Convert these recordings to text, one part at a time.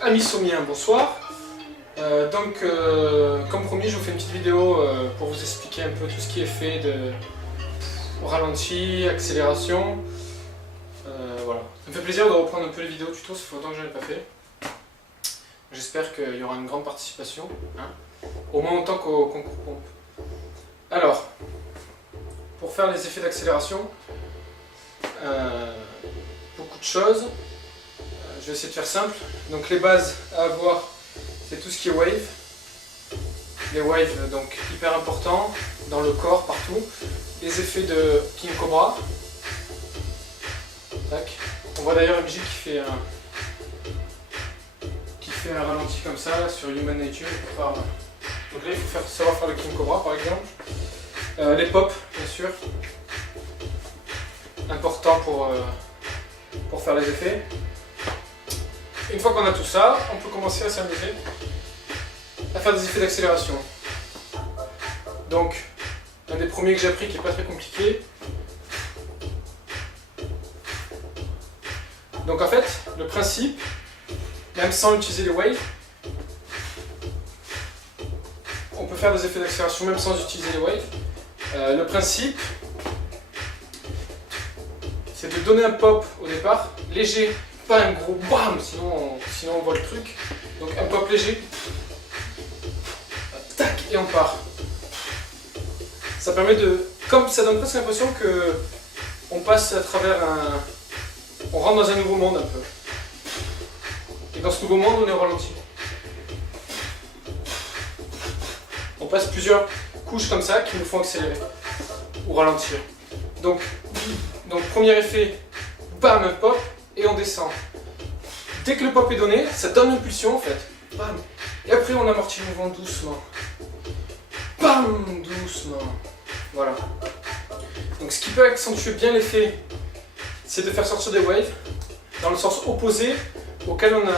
Amis sommiens, bonsoir. Comme promis, je vous fais une petite vidéo pour vous expliquer un peu tout ce qui est fait de ralenti, accélération. Voilà. Ça me fait plaisir de reprendre un peu les vidéos tuto, ça fait longtemps que je n'en ai pas fait. J'espère qu'il y aura une grande participation, hein, au moins autant qu'au concours pompe. Alors, pour faire les effets d'accélération, beaucoup de choses. Je vais essayer de faire simple. Donc les bases à avoir, c'est tout ce qui est wave. Les waves, donc hyper importants dans le corps, partout. Les effets de King Cobra. Tac. On voit d'ailleurs MJ qui fait un ralenti comme ça là, sur Human Nature. Donc là il faut savoir faire le King Cobra par exemple. Les pops, bien sûr. Important pour faire les effets. Une fois qu'on a tout ça, on peut commencer à s'amuser à faire des effets d'accélération. Donc, un des premiers que j'ai appris qui n'est pas très compliqué. Donc en fait, le principe, même sans utiliser les waves, on peut faire des effets d'accélération même sans utiliser les waves. Le principe, c'est de donner un pop au départ, léger, pas un gros BAM, sinon on voit le truc. Donc un pop léger, tac, et on part. Ça permet ça donne presque l'impression que on passe à travers on rentre dans un nouveau monde un peu. Et dans ce nouveau monde, on est au ralenti. On passe plusieurs couches comme ça qui nous font accélérer ou ralentir. Donc premier effet, bam, un pop, et on descend. Dès que le pop est donné, ça donne une pulsion en fait. Bam. Et après on amortit le mouvement doucement. Bam, doucement. Voilà. Donc ce qui peut accentuer bien l'effet, c'est de faire sortir des waves dans le sens opposé dans lequel on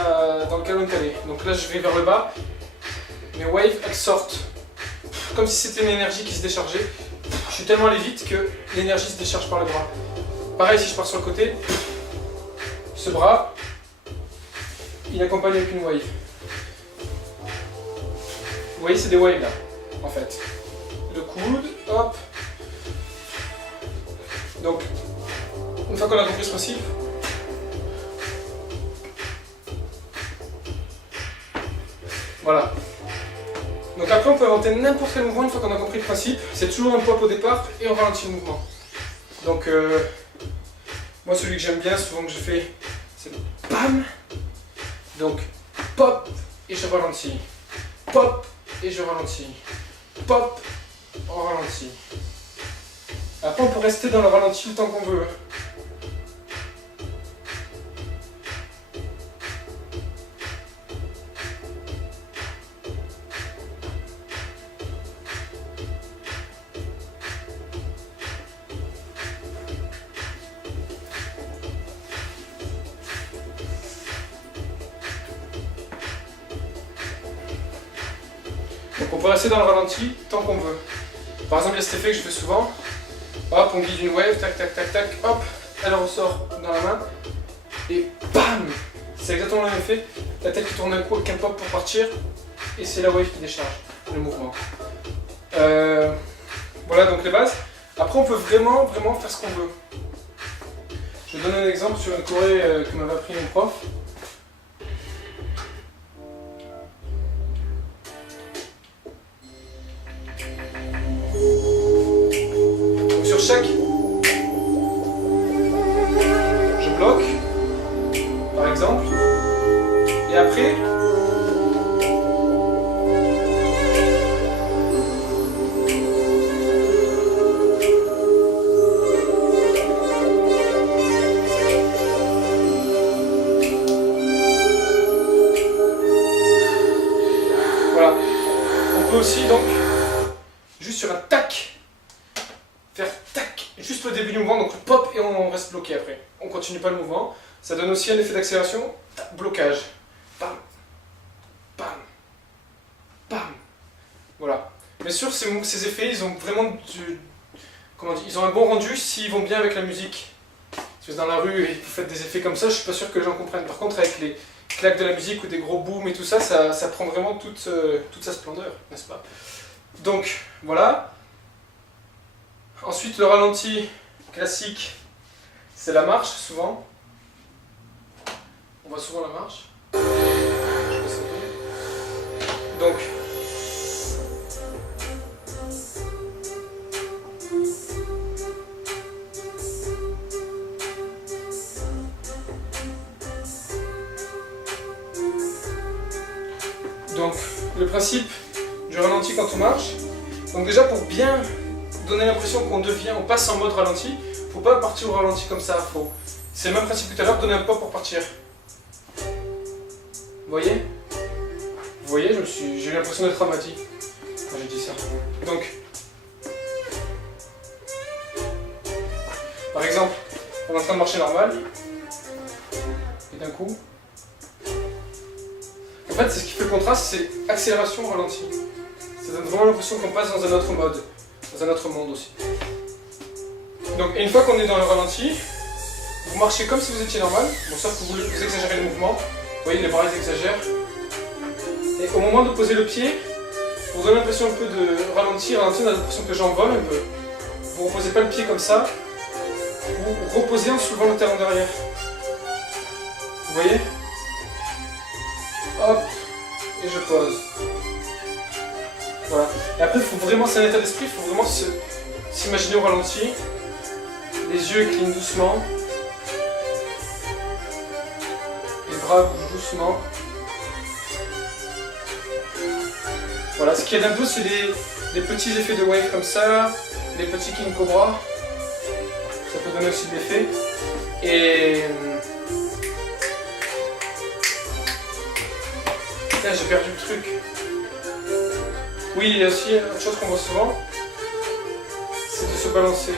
est allé. Donc là je vais vers le bas. Mes waves elles sortent comme si c'était une énergie qui se déchargeait. Je suis tellement allé vite que l'énergie se décharge par le bras. Pareil si je pars sur le côté. Ce bras, il accompagne avec une wave. Vous voyez, c'est des waves là, en fait. Le coude, hop. Donc, une fois qu'on a compris ce principe, voilà. Donc après, on peut inventer n'importe quel mouvement une fois qu'on a compris le principe. C'est toujours un pop au départ et on ralentit le mouvement. Donc, moi, celui que j'aime bien, souvent que je fais, c'est BAM. Donc, pop et je ralentis. Pop et je ralentis. Pop, on ralentit. Après, on peut rester dans le ralenti le temps qu'on veut. Donc on peut rester dans le ralenti tant qu'on veut. Par exemple, il y a cet effet que je fais souvent. Hop, on guide une wave, tac, tac, tac, tac, hop, elle ressort dans la main. Et BAM! C'est exactement le même effet. La tête qui tourne d'un coup avec un pop pour partir. Et c'est la wave qui décharge le mouvement. Voilà donc les bases. Après, on peut vraiment faire ce qu'on veut. Je vais donner un exemple sur une choré que m'avait appris mon prof. Sur chaque, je bloque, par exemple, et après, voilà. On peut aussi donc, juste sur un tac, faire tac, juste le début du mouvement, donc le pop et on reste bloqué après. On continue pas le mouvement. Ça donne aussi un effet d'accélération, blocage. Bam, bam, bam. Voilà. Bien sûr, ces effets, ils ont vraiment ils ont un bon rendu s'ils vont bien avec la musique. Si vous êtes dans la rue et vous faites des effets comme ça, je suis pas sûr que les gens comprennent. Par contre, avec les claque de la musique ou des gros booms et tout ça, ça prend vraiment toute sa splendeur, n'est-ce pas? Donc, voilà. Ensuite, le ralenti classique, c'est la marche, souvent. On voit souvent la marche. Donc, le principe du ralenti quand on marche, donc déjà pour bien donner l'impression on passe en mode ralenti, faut pas partir au ralenti comme ça, c'est le même principe que tout à l'heure, donner un pop pour partir. Vous voyez? Vous voyez, j'ai eu l'impression d'être dramatique quand j'ai dit ça. Donc, par exemple, on est en train de marcher normal, et d'un coup, en fait, c'est ce qui fait le contraste, c'est accélération, ralenti. Ça donne vraiment l'impression qu'on passe dans un autre mode, dans un autre monde aussi. Donc, et une fois qu'on est dans le ralenti, vous marchez comme si vous étiez normal, bon, sauf que vous exagérez le mouvement. Vous voyez, les bras ils exagèrent. Et au moment de poser le pied, vous avez l'impression un peu de ralentir, on a l'impression que les jambes volent un peu. Vous ne reposez pas le pied comme ça, vous reposez en soulevant le talon derrière. Vous voyez? Hop, et je pose. Voilà. Et après, il faut vraiment, c'est un état d'esprit, il faut vraiment s'imaginer au ralenti. Les yeux clignent doucement. Les bras bougent doucement. Voilà, ce qui aide un peu, c'est des petits effets de wave comme ça, des petits king cobra. Ça peut donner aussi de l'effet. Et... Putain, j'ai perdu le truc. Oui, il y a aussi autre chose qu'on voit souvent, c'est de se balancer.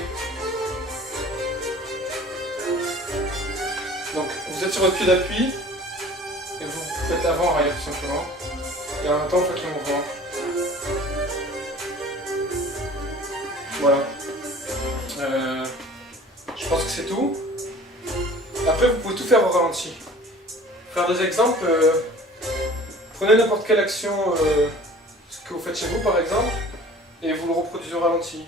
Donc, vous êtes sur votre pied d'appui, et vous faites avant-arrière tout simplement. Et en même temps, vous faites le mouvement. Voilà. Je pense que c'est tout. Après, vous pouvez tout faire au ralenti. Faire des exemples. Prenez n'importe quelle action, ce que vous faites chez vous par exemple, et vous le reproduisez au ralenti.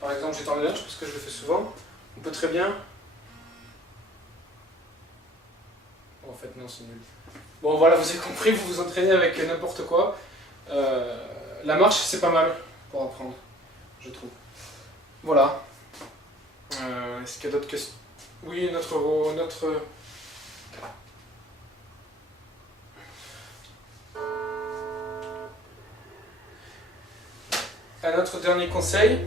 Par exemple, j'étends le linge parce que je le fais souvent. On peut très bien... Bon, en fait, non, c'est nul. Bon, voilà, vous avez compris, vous vous entraînez avec n'importe quoi. La marche, c'est pas mal pour apprendre, je trouve. Voilà. Est-ce qu'il y a d'autres questions? Oui, notre... Un autre dernier conseil.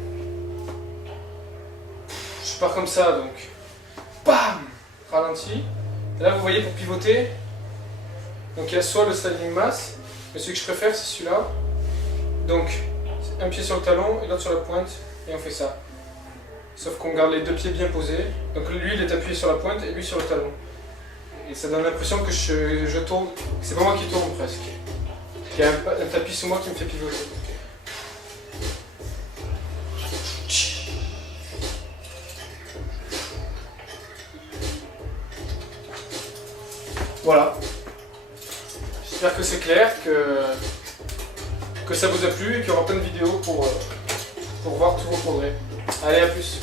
Je pars comme ça, donc... Bam! Ralenti. Et là, vous voyez, pour pivoter, donc il y a soit le sliding mass, mais celui que je préfère, c'est celui-là. Donc, un pied sur le talon et l'autre sur la pointe, et on fait ça. Sauf qu'on garde les deux pieds bien posés. Donc lui, il est appuyé sur la pointe et lui sur le talon. Et ça donne l'impression que je tourne, c'est pas moi qui tourne presque. Il y a un tapis sur moi qui me fait pivoter. Voilà. J'espère que c'est clair, que ça vous a plu et qu'il y aura plein de vidéos pour voir tous vos progrès. Allez, à plus.